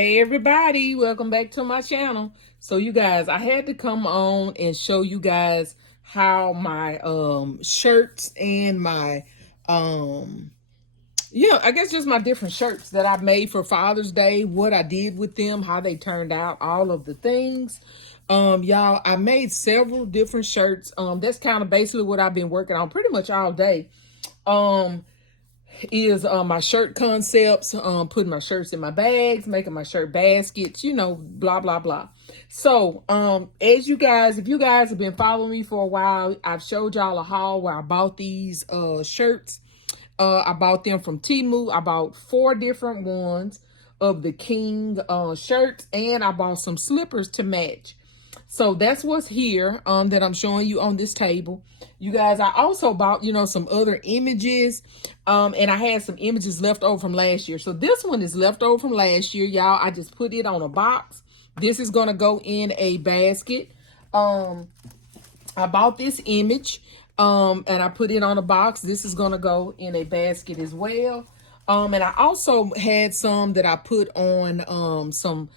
Hey everybody, welcome back to my channel. So you guys, I had to come on and show you guys how my shirts and my I guess just my different shirts that I made for Father's Day, what I did with them, how they turned out, all of the things. Y'all, I made several different shirts. That's kind of basically what I've been working on pretty much all day. Is my shirt concepts, putting my shirts in my bags, making my shirt baskets, blah blah blah. So as you guys, if you guys have been following me for a while, I've showed y'all a haul where I bought these shirts. I bought them from Temu. I bought 4 different ones of the King shirts, and I bought some slippers to match. So that's what's here that I'm showing you on this table. You guys, I also bought, some other images. And I had some images left over from last year. So this one is left over from last year, y'all. I just put it on a box. This is going to go in a basket. I bought this image and I put it on a box. This is going to go in a basket as well. And I also had some that I put on some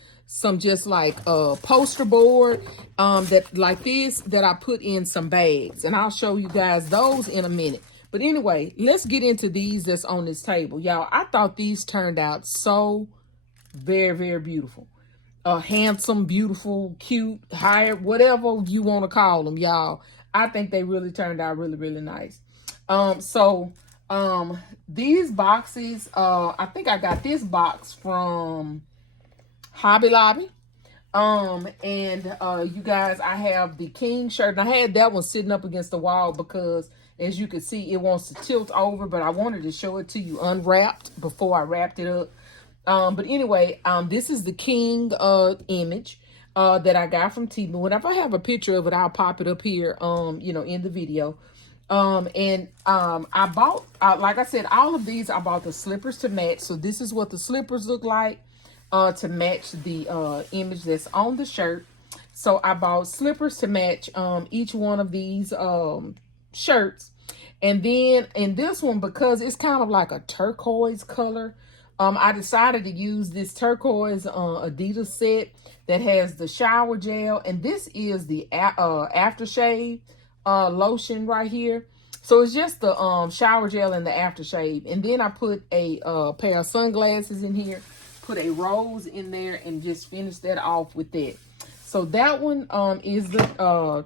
just like poster board that like this that I put in some bags, and I'll show you guys those in a minute. But anyway, let's get into these that's on this table. Y'all, I thought these turned out so very, very beautiful. Handsome, beautiful, cute, higher, whatever you want to call them, y'all. I think they really turned out really, really nice. These boxes, I think I got this box from Hobby Lobby. You guys, I have the King shirt, and I had that one sitting up against the wall because as you can see, it wants to tilt over, but I wanted to show it to you unwrapped before I wrapped it up. But anyway, this is the King image that I got from Temu. Whenever I have a picture of it, I'll pop it up here, in the video. I bought, like I said, all of these, I bought the slippers to match. So this is what the slippers look like to match the image that's on the shirt. So I bought slippers to match each one of these shirts. And then in this one, because it's kind of like a turquoise color, I decided to use this turquoise Adidas set that has the shower gel. And this is the aftershave lotion right here. So it's just the shower gel and the aftershave. And then I put a pair of sunglasses in here, put a rose in there, and just finish that off with that. So that one is the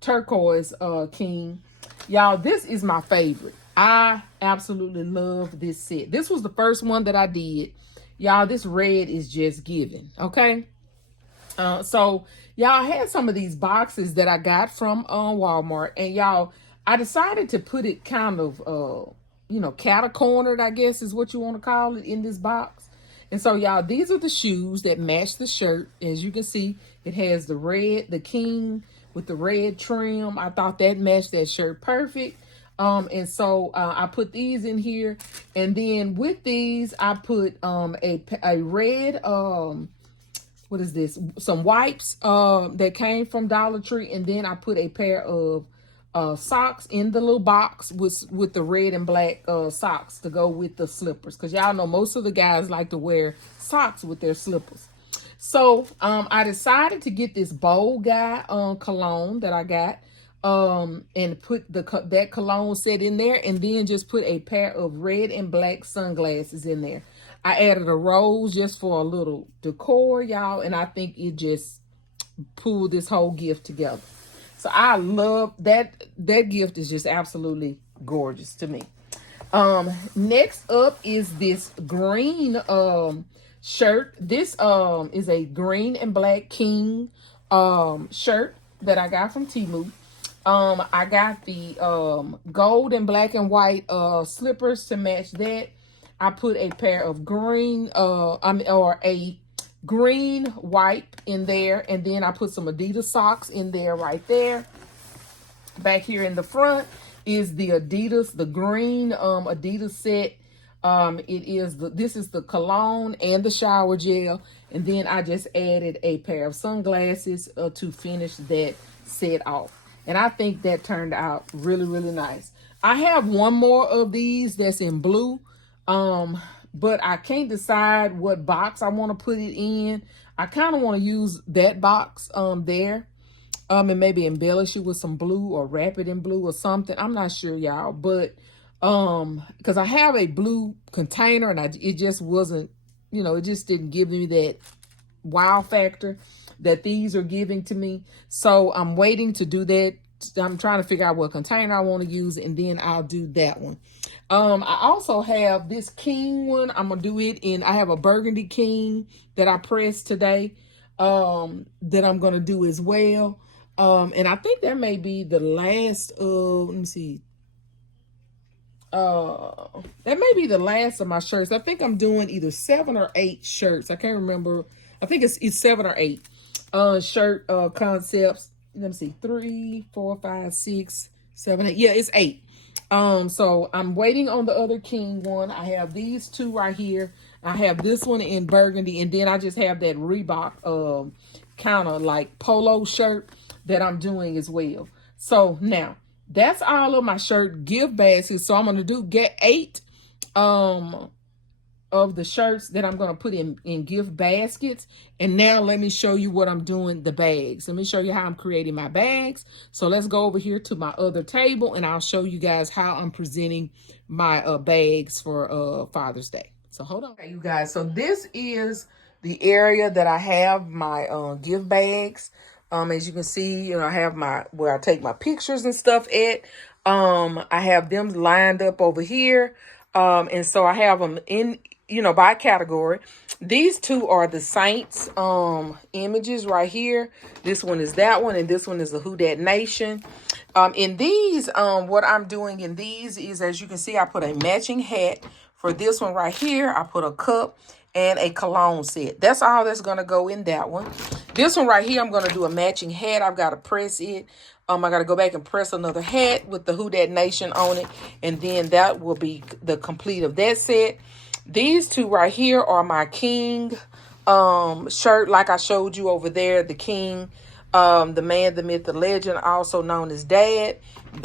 turquoise King. Y'all, this is my favorite. I absolutely love this set. This was the first one that I did. Y'all, this red is just giving, okay? So y'all, I had some of these boxes that I got from Walmart, and y'all, I decided to put it kind of, cat-cornered, I guess is what you want to call it, in this box. And so y'all, these are the shoes that match the shirt. As you can see, it has the red, the King with the red trim. I thought that matched that shirt perfect. And so I put these in here, and then with these I put a red what is this, some wipes that came from Dollar Tree, and then I put a pair of socks in the little box with the red and black socks to go with the slippers, because y'all know most of the guys like to wear socks with their slippers. So I decided to get this Bold Guy cologne that I got, and put that cologne set in there, and then just put a pair of red and black sunglasses in there. I added a rose just for a little decor, y'all, and I think it just pulled this whole gift together. So I love that. That gift is just absolutely gorgeous to me. Next up is this green shirt. This is a green and black King shirt that I got from Temu. I got the gold and black and white slippers to match that. I put a pair of green or a green wipe in there, and then I put some Adidas socks in there right there. Back here in the front is the Adidas, the green Adidas set. This is the cologne and the shower gel, and then I just added a pair of sunglasses to finish that set off. And I think that turned out really, really nice. I have one more of these that's in blue. but I can't decide what box I want to put it in. I kind of want to use that box there. And maybe embellish it with some blue or wrap it in blue or something. I'm not sure, y'all, but because I have a blue container and it just wasn't, it just didn't give me that wow factor that these are giving to me. So I'm waiting to do that. I'm trying to figure out what container I want to use, and then I'll do that one. I also have this king one. I'm gonna do it in, I have a burgundy king that I pressed today, that I'm gonna do as well. And I think that may be the last of, let me see. That may be the last of my shirts. I think I'm doing either 7 or 8 shirts. I can't remember. I think it's 7 or 8 shirt concepts. Let me see. 3, 4, 5, 6, 7, 8. Yeah, it's 8. So I'm waiting on the other king one. I have these 2 right here. I have this one in burgundy, and then I just have that Reebok kind of like polo shirt that I'm doing as well. So now that's all of my shirt gift baskets. So I'm going to get 8 of the shirts that I'm going to put in gift baskets. And now let me show you what I'm doing, the bags. Let me show you how I'm creating my bags. So let's go over here to my other table, and I'll show you guys how I'm presenting my bags for Father's Day. So hold on. Okay, you guys. So this is the area that I have my gift bags. As you can see, I have where I take my pictures and stuff at. I have them lined up over here. And so I have them in, by category. These 2 are the Saints images right here. This one is that one, and this one is the Who Dat Nation. In these, what I'm doing in these is, as you can see, I put a matching hat. For this one right here, I put a cup and a cologne set. That's all that's going to go in that one. This one right here, I'm going to do a matching hat. I've got to press it. I got to go back and press another hat with the Who Dat Nation on it. And then that will be the complete of that set. These 2 right here are my king shirt, like I showed you over there, the king, the man, the myth, the legend, also known as Dad.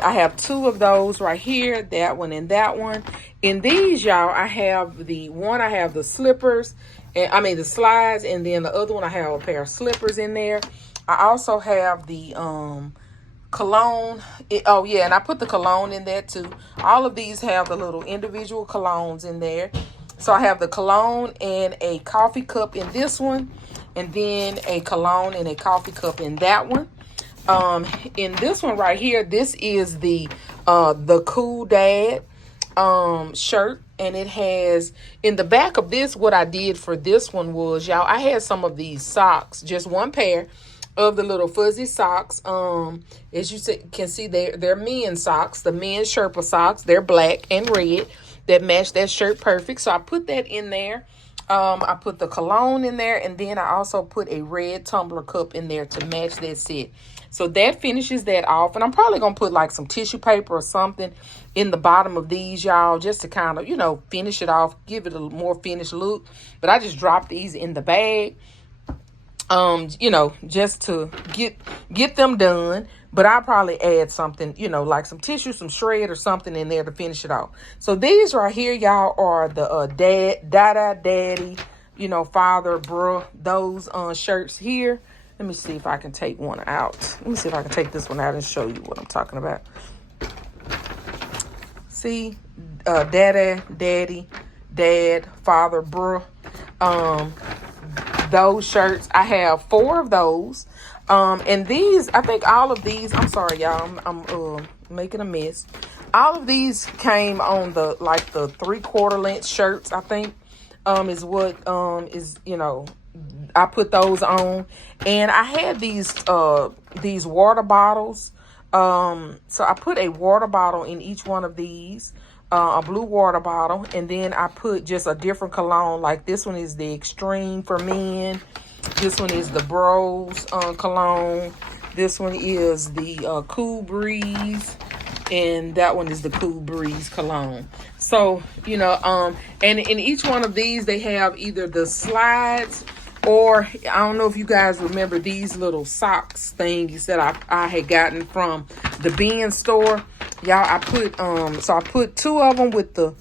I have 2 of those right here, that one and that one. In these, y'all, I have the slippers, and the slides, and then the other one, I have a pair of slippers in there. I also have the cologne. And I put the cologne in there too. All of these have the little individual colognes in there. So I have the cologne and a coffee cup in this one, and then a cologne and a coffee cup in that one. In this one right here, this is the Cool Dad shirt, and it has in the back of this, what I did for this one was, y'all, I had some of these socks, just one pair of the little fuzzy socks. As you can see, they're men's socks, the men's Sherpa socks. They're black and red that match that shirt perfect. So I put that in there. I put the cologne in there, and then I also put a red tumbler cup in there to match that set. So that finishes that off. And I'm probably going to put like some tissue paper or something in the bottom of these, y'all, just to kind of, finish it off, give it a more finished look. But I just dropped these in the bag, just to get them done. But I'll probably add something, like some tissue, some shred or something in there to finish it off. So these right here, y'all, are the daddy, father, bruh, those shirts here. Let me see if I can take one out. Let me see if I can take this one out and show you what I'm talking about. See, daddy, dad, father, bruh. Those shirts, I have 4 of those. And these, I think all of these, I'm sorry, y'all, I'm making a mess. All of these came on the 3/4 length shirts, I think, is what, I put those on. And I had these water bottles. So I put a water bottle in each one of these, a blue water bottle. And then I put just a different cologne. Like this one is the Extreme for men. This one is the Bros cologne. This one is the Cool Breeze. And that one is the Cool Breeze cologne. So, and in each one of these, they have either the slides, or I don't know if you guys remember these little socks things that I had gotten from the bin store. Y'all, I put 2 of them with the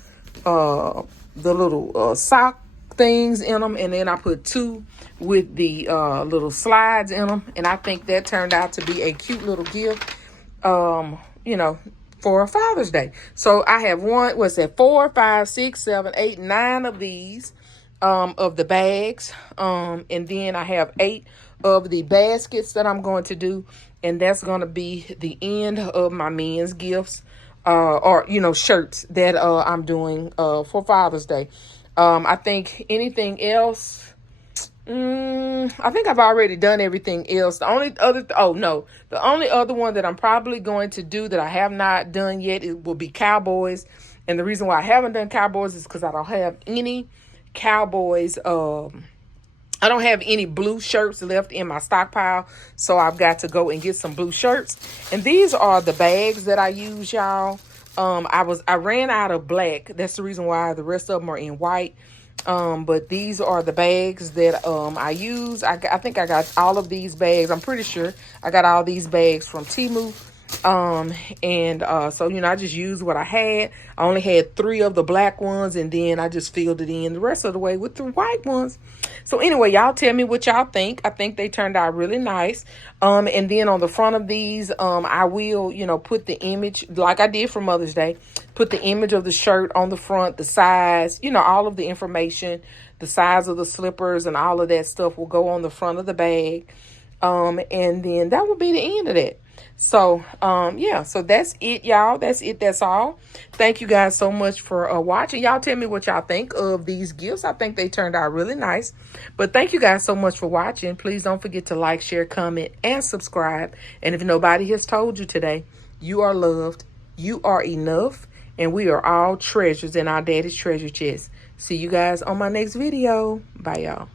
little sock things in them, and then I put 2 with the little slides in them, and I think that turned out to be a cute little gift, you know, for Father's Day. So I have 4, 5, 6, 7, 8, 9 of these of the bags, and then I have 8 of the baskets that I'm going to do, and that's going to be the end of my men's gifts, or you know, shirts that I'm doing for Father's Day. I think anything else, I think I've already done everything else. The only other one that I'm probably going to do that I have not done yet, it will be Cowboys. And the reason why I haven't done Cowboys is because I don't have any Cowboys. I don't have any blue shirts left in my stockpile, so I've got to go and get some blue shirts. And these are the bags that I use, y'all. I ran out of black. That's the reason why the rest of them are in white. But these are the bags that I use. I think I got all of these bags. I'm pretty sure I got all these bags from Temu. So, you know, I just used what I had. I only had 3 of the black ones, and then I just filled it in the rest of the way with the white ones. So anyway, y'all tell me what y'all think. I think they turned out really nice. And then on the front of these, I will, you know, put the image like I did for Mother's Day, put the image of the shirt on the front, the size, you know, all of the information, the size of the slippers and all of that stuff will go on the front of the bag. And then that will be the end of that. So, yeah, so that's it, y'all. That's it. That's all. Thank you guys so much for watching. Y'all tell me what y'all think of these gifts. I think they turned out really nice. But thank you guys so much for watching. Please don't forget to like, share, comment, and subscribe. And if nobody has told you today, you are loved, you are enough, and we are all treasures in our daddy's treasure chest. See you guys on my next video. Bye, y'all.